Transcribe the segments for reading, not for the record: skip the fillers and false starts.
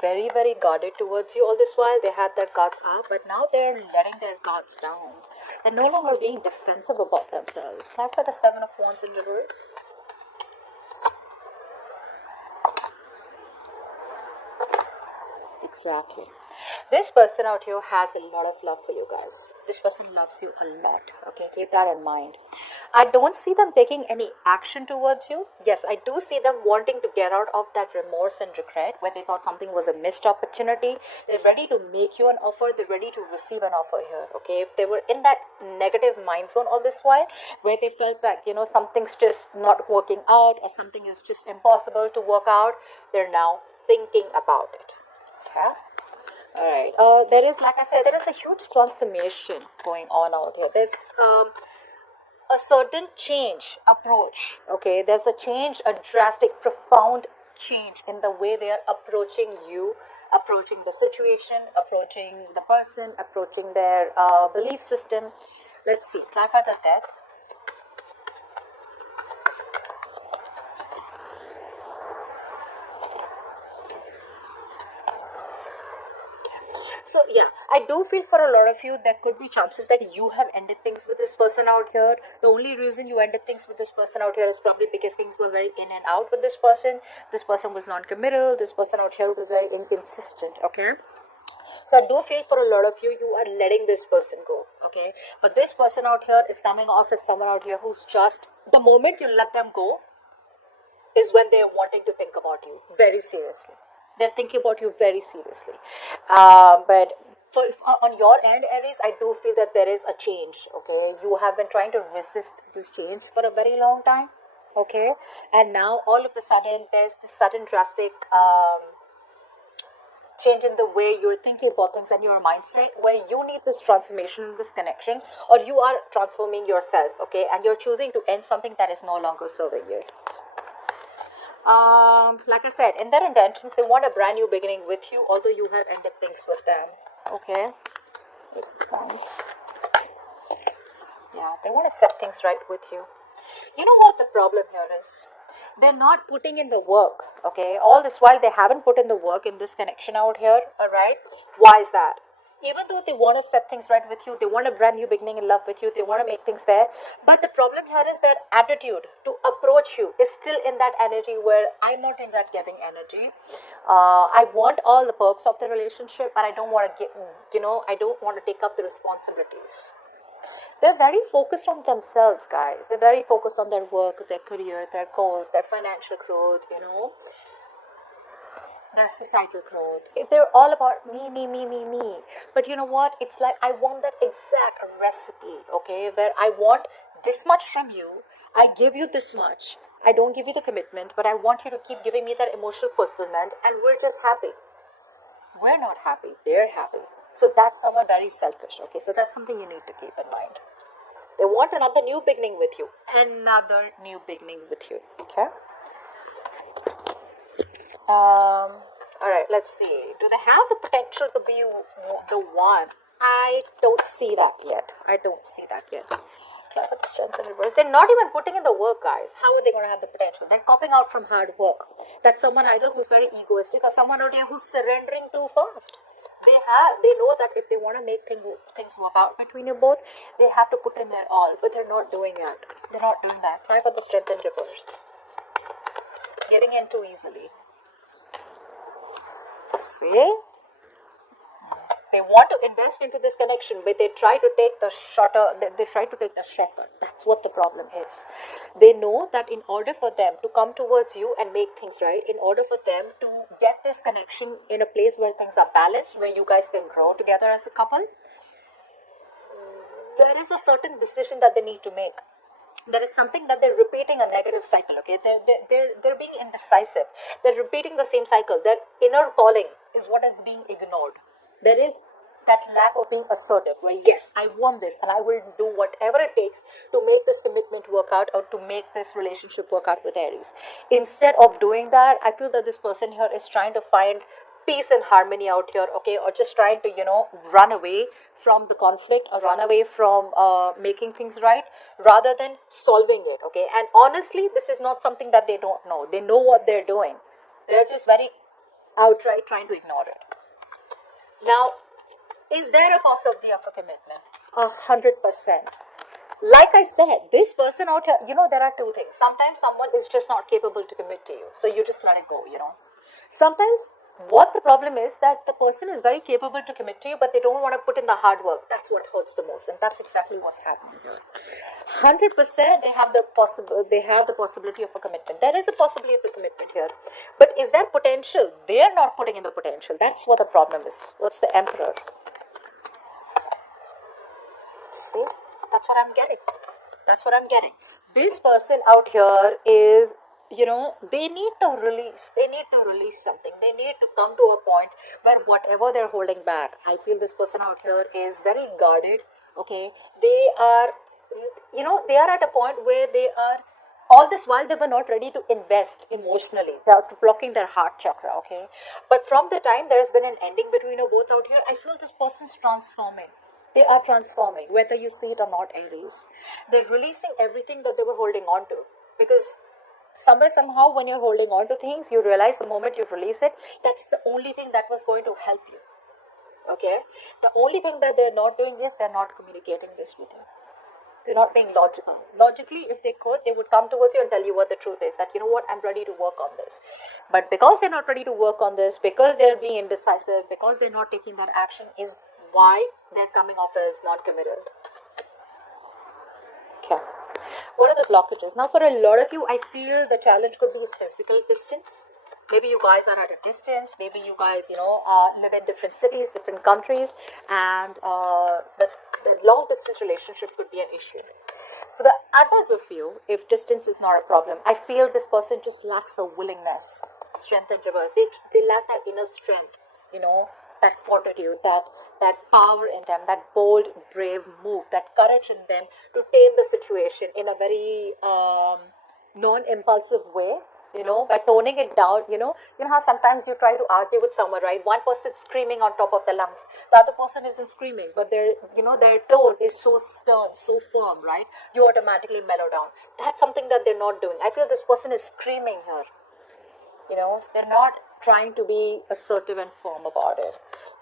very, very guarded towards you all this while. They had their guards up, but now they're letting their guards down. They're no longer being defensive about themselves. Time for the Seven of Wands in reverse. Exactly. This person out here has a lot of love for you guys. This person loves you a lot. Okay, keep that in mind. I don't see them taking any action towards you. Yes, I do see them wanting to get out of that remorse and regret where they thought something was a missed opportunity. They're ready to make you an offer. They're ready to receive an offer here. Okay, if they were in that negative mind zone all this while where they felt like, something's just not working out or something is just impossible to work out, they're now thinking about it. Okay. Alright. There is, like I said, there is a huge transformation going on out here. There's a certain change approach. Okay. There's a change, a drastic, profound change in the way they are approaching you, approaching the situation, approaching the person, approaching their belief system. Let's see. Clarify the death. So yeah, I do feel for a lot of you there could be chances that you have ended things with this person out here. The only reason you ended things with this person out here is probably because things were very in and out with this person. This person was non-committal. This person out here was very inconsistent. Okay. So I do feel for a lot of you, you are letting this person go. Okay. But this person out here is coming off as someone out here who's just, the moment you let them go is when they're wanting to think about you very seriously. They're thinking about you very seriously. But on your end, Aries, I do feel that there is a change. Okay, you have been trying to resist this change for a very long time. Okay, and now all of a sudden there's this sudden drastic change in the way you're thinking about things and your mindset, where you need this transformation, this connection, or you are transforming yourself. Okay, and you're choosing to end something that is no longer serving you. Like I said, in their intentions, they want a brand new beginning with you, although you have ended things with them. Okay. It's nice. Yeah, they want to set things right with you. You know what the problem here is? They're not putting in the work. Okay. All this while, they haven't put in the work in this connection out here. Alright. Why is that? Even though they want to set things right with you, they want a brand new beginning in love with you, they want to make things fair, but the problem here is their attitude to approach you is still in that energy where I'm not in that giving energy. I want all the perks of the relationship, but I don't want to give, I don't want to take up the responsibilities. They're very focused on themselves, guys. They're very focused on their work, their career, their goals, their financial growth, their societal growth. They're all about me, me, me, me, me. But you know what? It's like I want that exact recipe, okay? Where I want this much from you, I give you this much. I don't give you the commitment, but I want you to keep giving me that emotional fulfillment, and we're just happy. We're not happy, they're happy. So that's someone very selfish, okay? So that's something you need to keep in mind. They want another new beginning with you. Another new beginning with you, okay? Alright, let's see. Do they have the potential to be the one? I don't see that yet. The strength in reverse. They're not even putting in the work, guys. How are they going to have the potential? They're copping out from hard work. That's someone either who's very egoistic or someone out there who's surrendering too fast. They know that if they want to make things work out between you both, they have to put in their all, but they're not doing it. They're not doing that. Try for the strength in reverse. Giving in too easily. See? They want to invest into this connection, but they try to take the shortcut. That's what the problem is. They know that in order for them to come towards you and make things right, in order for them to get this connection in a place where things are balanced, where you guys can grow together as a couple, there is a certain decision that they need to make. There is something that they're repeating a negative cycle. Okay, they're being indecisive. They're repeating the same cycle. Their inner calling is what is being ignored. There is that lack of being assertive, where yes, I want this and I will do whatever it takes to make this commitment work out or to make this relationship work out with Aries. Instead of doing that, I feel that this person here is trying to find peace and harmony out here, okay, or just trying to, run away from the conflict or run away from making things right rather than solving it, okay. And honestly, this is not something that they don't know. They know what they're doing. They're just very outright trying to ignore it. Now, is there a possibility of a commitment? 100%. Like I said, this person out here, there are two things. Sometimes someone is just not capable to commit to you, so you just let it go, Sometimes what the problem is that the person is very capable to commit to you, but they don't want to put in the hard work. That's what hurts the most, and that's exactly what's happening here. 100% they have the possibility of a commitment. There is a possibility of a commitment here, but is there potential? They are not putting in the potential. That's what the problem is. What's the Emperor? See, that's what I'm getting. That's what I'm getting. This person out here is, they need to release something. They need to come to a point where whatever they're holding back, I feel this person out here is very guarded. Okay, they are at a point where they are, all this while they were not ready to invest emotionally. They are blocking their heart chakra. Okay, but from the time there has been an ending between you both out here, I feel this person's transforming. They are transforming, whether you see it or not, Aries. They're releasing everything that they were holding on to, because somehow when you're holding on to things, you realize the moment you release it, that's the only thing that was going to help you. Okay, the only thing that they're not doing is they're not communicating this with you. They're not being logical. Logically, if they could, they would come towards you and tell you what the truth is, that I'm ready to work on this. But because they're not ready to work on this, because they're being indecisive, because they're not taking that action, is why they're coming off as non-committed. Okay. What are the blockages? Now, for a lot of you, I feel the challenge could be physical distance. Maybe you guys are at a distance. Maybe you guys, live in different cities, different countries, and the long-distance relationship could be an issue. For the others of you, if distance is not a problem, I feel this person just lacks the willingness, strength and reverse. They lack that inner strength, that fortitude, that power in them, that bold, brave move, that courage in them to tame the situation in a very non-impulsive way, by toning it down. You know how sometimes you try to argue with someone, right? One person's screaming on top of the lungs, the other person isn't screaming, but their tone is so stern, so firm, right? You automatically mellow down. That's something that they're not doing. I feel this person is screaming here. They're not trying to be assertive and firm about it.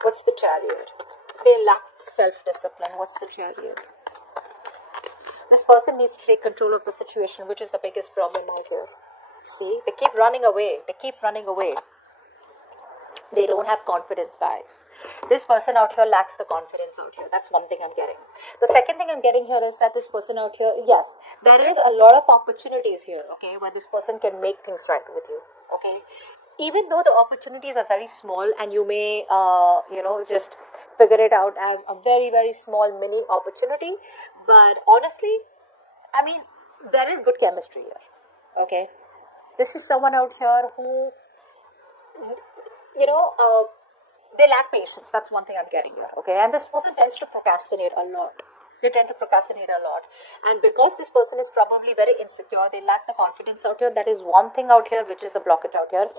What's the Chariot? They lack self-discipline. What's the Chariot? This person needs to take control of the situation, which is the biggest problem out here. See, they keep running away. They don't have confidence, guys. This person out here lacks the confidence out here. That's one thing I'm getting. The second thing I'm getting here is that this person out here, yes, there is a lot of opportunities here, okay, where this person can make things right with you, okay. Even though the opportunities are very small and you may, just figure it out as a very, very small mini opportunity, but honestly, I mean, there is good chemistry here, okay. This is someone out here who, they lack patience. That's one thing I'm getting here, okay? And this person tends to procrastinate a lot. They tend to procrastinate a lot. And because this person is probably very insecure, they lack the confidence out here. That is one thing out here, which is a blockage out here.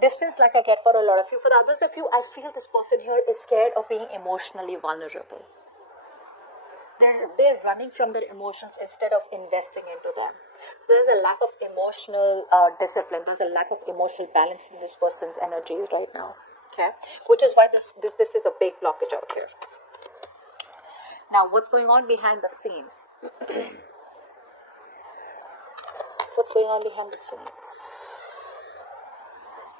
Distance, like I get for a lot of you. For the others of you, I feel this person here is scared of being emotionally vulnerable. They're running from their emotions instead of investing into them. So there's a lack of emotional discipline. There's a lack of emotional balance in this person's energies right now. Okay, which is why this is a big blockage out here. Now, what's going on behind the scenes? What's going on behind the scenes?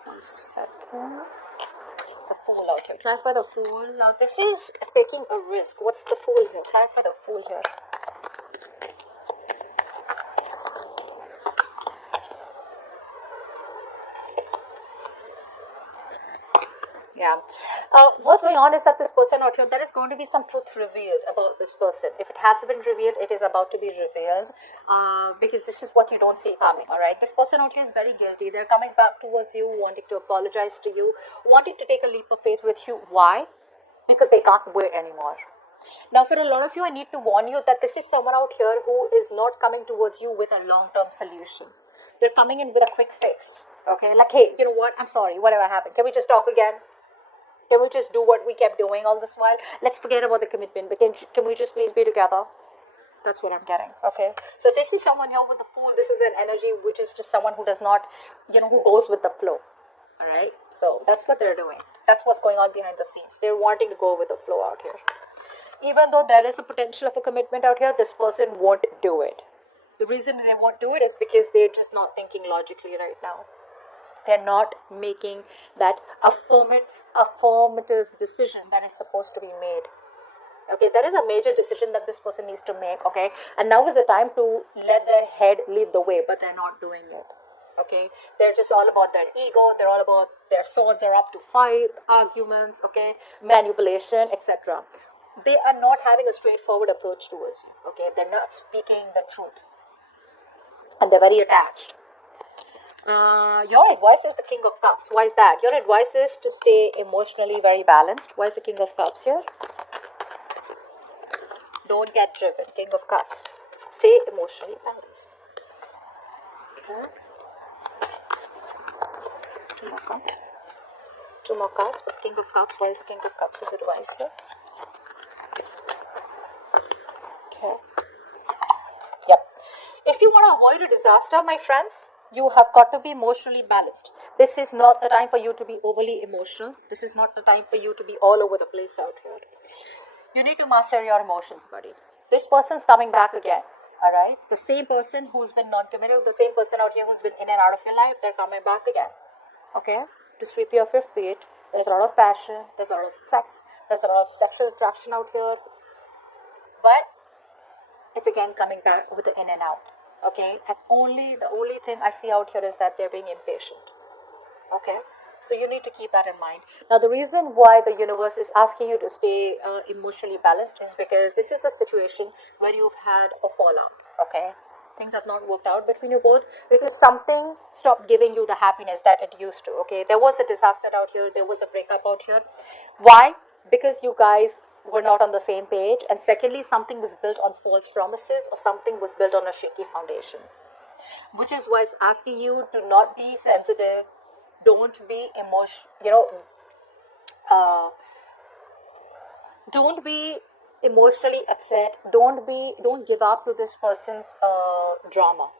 1 second. The Fool out here. Clarify the Fool. Now, this is taking a risk. What's the Fool here? Clarify the Fool here. Yeah. What's going on is that this person out here, there is going to be some truth revealed about this person. If it has been revealed, it is about to be revealed, because this is what you don't see coming, all right? This person out here is very guilty. They're coming back towards you, wanting to apologize to you, wanting to take a leap of faith with you. Why? Because they can't wait anymore. Now, for a lot of you, I need to warn you that this is someone out here who is not coming towards you with a long-term solution. They're coming in with a quick fix, okay? Like, hey, you know what? I'm sorry. Whatever happened? Can we just talk again? Can we just do what we kept doing all this while? Let's forget about the commitment. But can we just please be together? That's what I'm getting. Okay. So this is someone here with the Fool. This is an energy which is just someone who does not, who goes with the flow. Alright, so that's what they're doing. That's what's going on behind the scenes. They're wanting to go with the flow out here. Even though there is a potential of a commitment out here, this person won't do it. The reason they won't do it is because they're just not thinking logically right now. They're not making that affirmative decision that is supposed to be made. Okay, there is a major decision that this person needs to make, okay? And now is the time to let their head lead the way, but they're not doing it. Okay, they're just all about their ego, they're all about their swords are up to fight, arguments, okay, manipulation, etc. They are not having a straightforward approach towards you, okay? They're not speaking the truth. And they're very attached. Your advice is the King of Cups. Why is that? Your advice is to stay emotionally very balanced. Why is the King of Cups here? Don't get driven. King of Cups. Stay emotionally balanced. Okay. Two more cards for King of Cups. Why is the King of Cups' advice here? Okay. Yep. If you want to avoid a disaster, my friends, you have got to be emotionally balanced. This is not the time for you to be overly emotional. This is not the time for you to be all over the place out here. You need to master your emotions, buddy. This person's coming back again. Alright? The same person who's been non-committal, the same person out here who's been in and out of your life, they're coming back again. Okay? To sweep you off your feet. There's a lot of passion. There's a lot of sex. There's a lot of sexual attraction out here. But it's again coming back with the in and out. Okay? And the only thing I see out here is that they're being impatient. Okay? So you need to keep that in mind. Now the reason why the universe is asking you to stay emotionally balanced is because this is a situation where you've had a fallout. Okay? Things have not worked out between you both because something stopped giving you the happiness that it used to. Okay? There was a disaster out here. There was a breakup out here. Why? Because you guys were not on the same page, and secondly, something was built on false promises or something was built on a shaky foundation, which is why it's asking you to not be sensitive. Don't be don't be emotionally upset. Don't give up to this person's drama.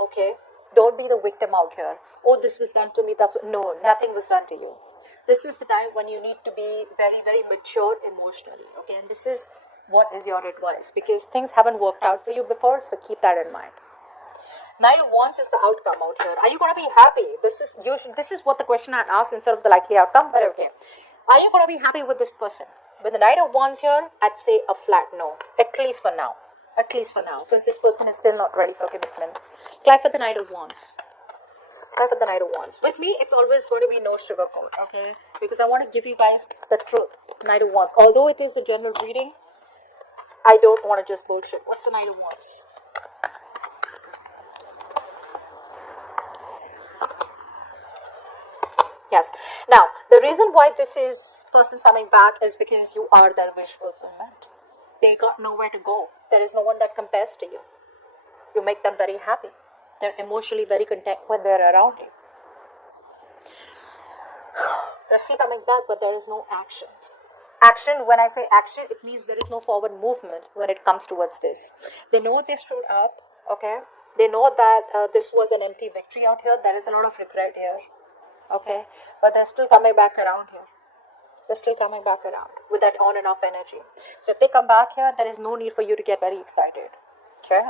Okay, don't be the victim out here. Oh, this was done to me. No, nothing was done to you. This is the time when you need to be very, very mature emotionally. Okay, and this is what is your advice, because things haven't worked out for you before, so keep that in mind. Nine of Wands is the outcome out here. Are you going to be happy? This is what the question I asked instead of the likely outcome, but okay. Are you going to be happy with this person? With the Knight of Wands here, I'd say a flat no. At least for now. At least for now. Because this person is still not ready for commitment. Apply for the Knight of Wands. Apply for the Knight of Wands. With me, it's always going to be no sugarcoat, okay? Because I want to give you guys the truth. Knight of Wands. Although it is a general reading, I don't want to just bullshit. What's the Knight of Wands? Yes. Now, the reason why this is person coming back is because you are their wish fulfillment. They got nowhere to go. There is no one that compares to you. You make them very happy. They're emotionally very content when they're around you. They're still coming back, but there is no action. Action, when I say action, it means there is no forward movement when it comes towards this. They know they stood up, okay? They know that this was an empty victory out here. There is a lot of regret here. Okay, but they're still coming back around here. They're still coming back around with that on and off energy. So if they come back here, there is no need for you to get very excited. Okay?